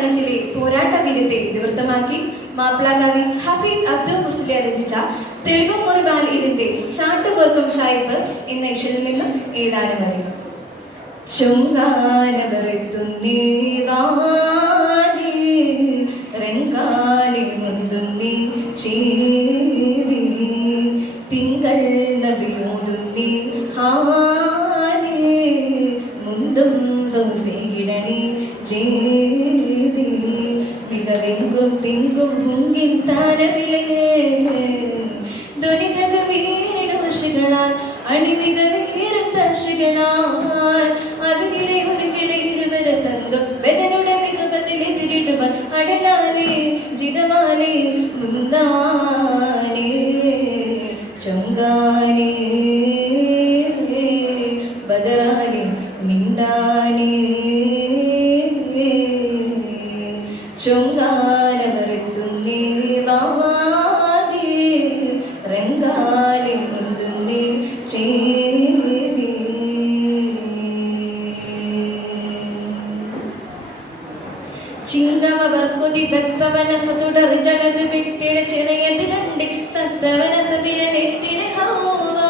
പ്രാങ്കണത്തിലെ പോരാട്ട വീരത്തെ നിവൃത്തമാക്കി മാപ്പിളകവി ഹഫീദ് അബ്ദുൽ മുസ്ലിയാർ രചിച്ച തെളിവും മുറിവാൽ ഇതിന്റെ ചാട്ടുപോർക്കും ചായ്പ് എന്ന ഇഷലിൽ നിന്നും ഏതാനും വരിക. ചുങ്കാനവരെത്തുന്നേ വാനേ രംഗാലി മുന്തുന്നേ ചീവി തിങ്കൾ നബിയോതുന്നേ ഹാനേ മുന്തും വൗസീടണി ജേവി മികവെങ്കും തിങ്കും ഹുങ്കിൻ താരവിലേ ധ്വനിതക വീരദോഷികളാൽ അണിമിക വീരം ദർശികളാൽ അതിനിടെ ഒരുകിടെ ഇരുവര സംഘം വെതനുടെ മികവത്തിലെതിരിടുവാൻ അടലാലേ ജിതമാലേ മുന്താനേ ചൊങ്കാനേ ബദറാലേ നിണ്ടാനേ ചൊങ്കാനവരെത്തുന്നേ വാനേ രംഗാലേ മുന്തുന്നേ ചേവി ചിന്തമവർക്കൊതി ഭക്തവനസതുടർ ജലത് വിട്ടിട ചിറയത് രണ്ട് സത്തവനസതിട നെത്തിട ഹൗവാ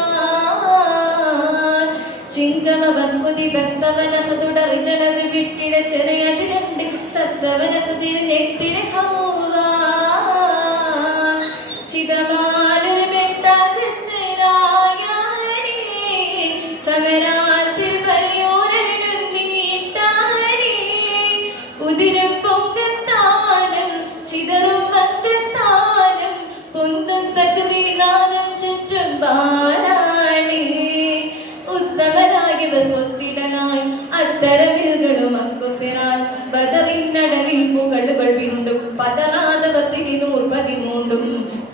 ചിങ്കമവർക്കൊതി ഭക്തവനസതുടർ ജലത് വിട്ടിട ചിറയത് രണ്ട് സത്തവനസതിട നെത്തിട ഹൗവാ ചിതമാലൊരു പെട്ടാകത്തിലായാനേ ചമരാത്തിൽ പരിയോരടുന്നീട്ടാനേ ഉദിരം പൊങ്കത്താനം ചിതറും മന്ദത്താനം പൊന്തും തകവീനാദം ചുറ്റും ബാലാണേ ഉത്തമരായവർ കൊത്തിടലായി അത്തരമിലുകളും അക്കുഫിറാൻ ബദറിനടലിൽ പുകളുകൾ വീണ്ടും പതറാതവർ തിരിനൂർപതിമൂണ്ടും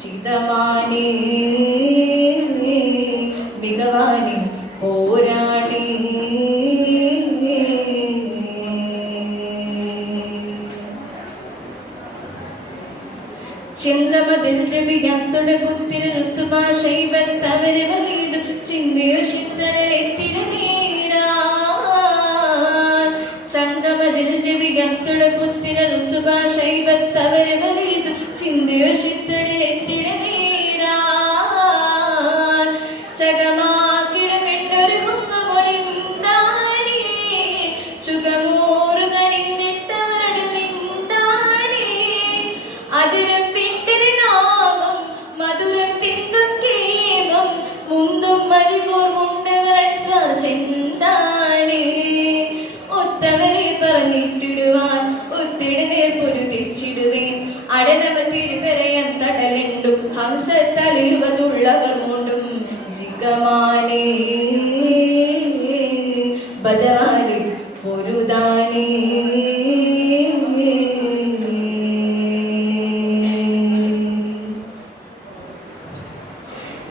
ചിതമാനേ മികവാനേ പോരാടേ ചിന്തമതിൽ രവിയാത്തോടെ പുത്തിരനുത്തുഭാഷൈവത്തവരെ വലിയതു ചിന്തയോ ചിന്തണെത്തിട നീരാ ചന്തമതിൽ രവിയാത്തോടെ പുത്തിരനുത്തുഭാഷൈവത്തവരെ വലിയതു ചിന്തയോ ചിന്തണെത്തിട നീരാ ചകമാക്കിടമിട്ടൊരു ഹുങ്ങമൊളിന്താനേ ചുകമോറു നനിഞ്ഞിട്ടവരുടെ നിന്താനേ അതിരം മധുരം തിങ്കും കേമം മുന്തും മരികൂർ മുണ്ടവരൻ സ്വാർച്ചെന്താനേ ഒത്തവരെ പറഞ്ഞിട്ടിടുവാൻ ഒത്തിടുന്നേർ പൊരുതിച്ചിടുവേൻ അടനവ തിരുപരയം തടലിണ്ടും ഹംസത്തലിവതുള്ളവർ മുണ്ടും ജിഗമാനേ ബദറാലേ പൊരുതാനേ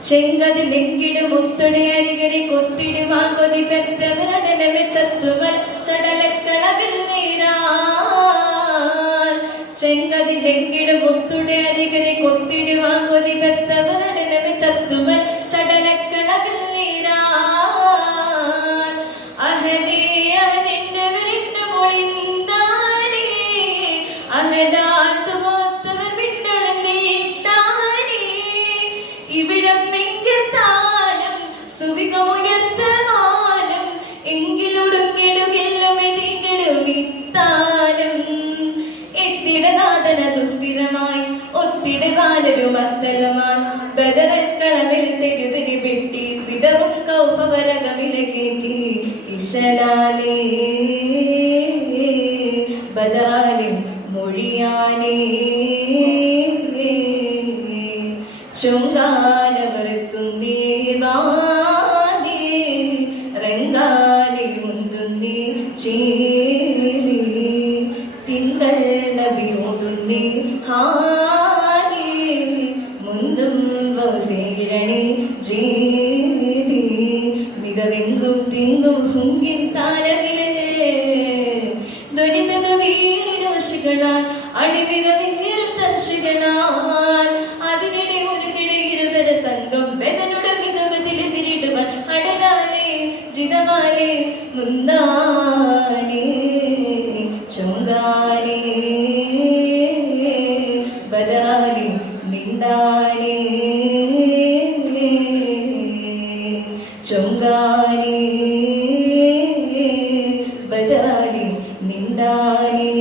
ചെങ്കതിലെങ്കിട് മുത്തുടെ അരികരെ കൊത്തിടുവാൻ കൊതി പെറ്റവരടനവെ ചത്തുവൽ ചടലക്കളവിൽ നീരാൻ ചെങ്കതിലെങ്കിട് മുത്തുടെ അരികരെ കൊത്തിടുവാൻ കൊതി പെറ്റവരടനവെ ചത്തുവൽ ചടലക്കളവിൽ നീരാൻ അഹദേ അവനെന്റെ വിരണ്ട മൊളിന്താനേ അഹദാൽ തുമോത്തവർ വിട്ടളന്തീട്ടാനേ ഇവിടം വെങ്കത്താനം സുവികമുയർത്തമാനം എങ്കിലൊടുങ്ങിടുകില്ലും എതിങ്ങിടുമിത്താനം എത്തിടനാഥന ദുഃഖിതമായി ഒത്തിടുവാനൊരു മത്തലമാൻ ബദറക്കളമിൽ തെരുതിരി വെട്ടി വിതറും കൗഫവരകമിലകേക്കി ഇശലാലേ ബദറാലേ മൊഴിയാനേ ചുങ്കാനവരെത്തുന്നേ വാനേ രംഗാലേ മുന്തുന്നേ ചേവി തിങ്കൾ നബിയോതുന്നേ ഹാനേ മുന്തും വൗസീടണി ജേവി മികവെങ്കും തിങ്കും ഹുങ്കിൻ താരവിലേ ധ്വനിതക വീരദോഷികളാൽ അണിമിക വീരം ദർശികളാൽ അതിനിടെ ഒരുകിടെ ഇരുവര സംഘം വെതനുടെ മികവത്തിലെതിരിടുവാൻ അടലാലേ ജിതമാലേ മുന്താനേ ചൊങ്കാ ചൊങ്കാനേ ബദറാനേ നിണ്ടാനേ ചൊങ്കാനേ ബദറാനേ നിണ്ടാനേ